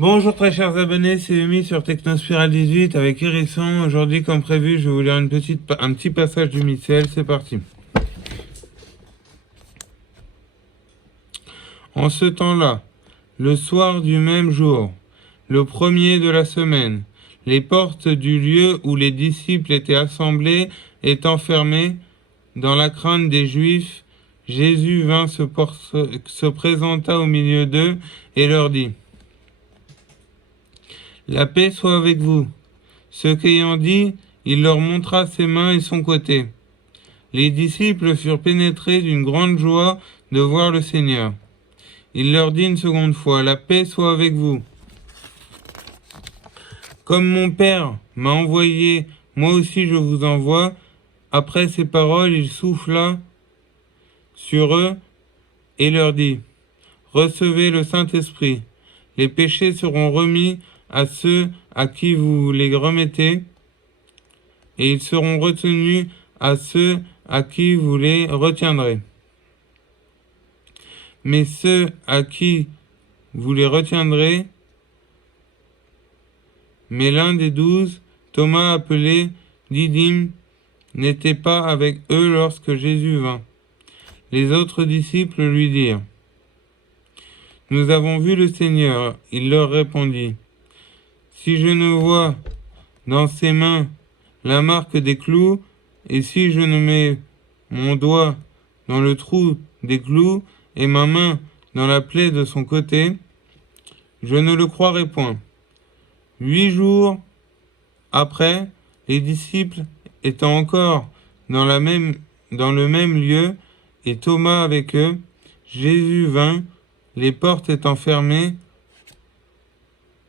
Bonjour très chers abonnés, c'est Umi sur Technospiral 18 avec Hérisson. Aujourd'hui, comme prévu, je vais vous lire un petit passage du missel. C'est parti. En ce temps-là, le soir du même jour, le premier de la semaine, les portes du lieu où les disciples étaient assemblés étant fermées, dans la crainte des Juifs, Jésus vint se présenta au milieu d'eux et leur dit: La paix soit avec vous. Ce qu'ayant dit, il leur montra ses mains et son côté. Les disciples furent pénétrés d'une grande joie de voir le Seigneur. Il leur dit une seconde fois: La paix soit avec vous. Comme mon Père m'a envoyé, moi aussi je vous envoie. Après ces paroles, il souffla sur eux et leur dit: Recevez le Saint-Esprit. Les péchés seront remis à ceux à qui vous les remettez, et ils seront retenus à ceux à qui vous les retiendrez. Mais ceux à qui vous les retiendrez, mais l'un des 12, Thomas appelé Didyme, n'était pas avec eux lorsque Jésus vint. Les autres disciples lui dirent: Nous avons vu le Seigneur. Il leur répondit: Si je ne vois dans ses mains la marque des clous, et si je ne mets mon doigt dans le trou des clous et ma main dans la plaie de son côté, je ne le croirai point. 8 jours après, les disciples étant encore dans le même lieu, et Thomas avec eux, Jésus vint, les portes étant fermées,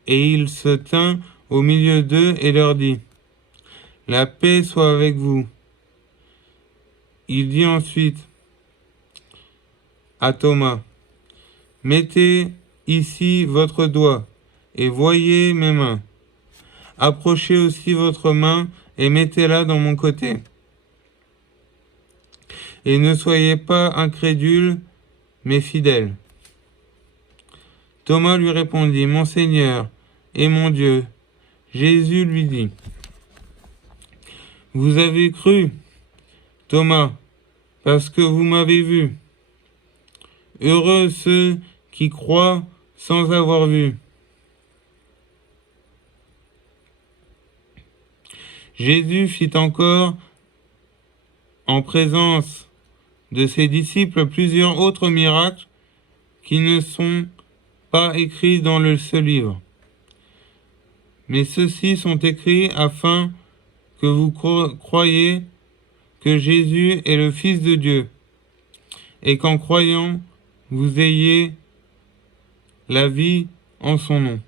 et il se tint au milieu d'eux et leur dit: La paix soit avec vous. Il dit ensuite à Thomas: Mettez ici votre doigt et voyez mes mains. Approchez aussi votre main et mettez-la dans mon côté. Et ne soyez pas incrédules, mais fidèles. Thomas lui répondit: Mon Seigneur et mon Dieu. Jésus lui dit: Vous avez cru, Thomas, parce que vous m'avez vu. Heureux ceux qui croient sans avoir vu. Jésus fit encore, en présence de ses disciples, plusieurs autres miracles qui ne sont pas écrits dans ce livre. Mais ceux-ci sont écrits afin que vous croyiez que Jésus est le Fils de Dieu, et qu'en croyant, vous ayez la vie en son nom.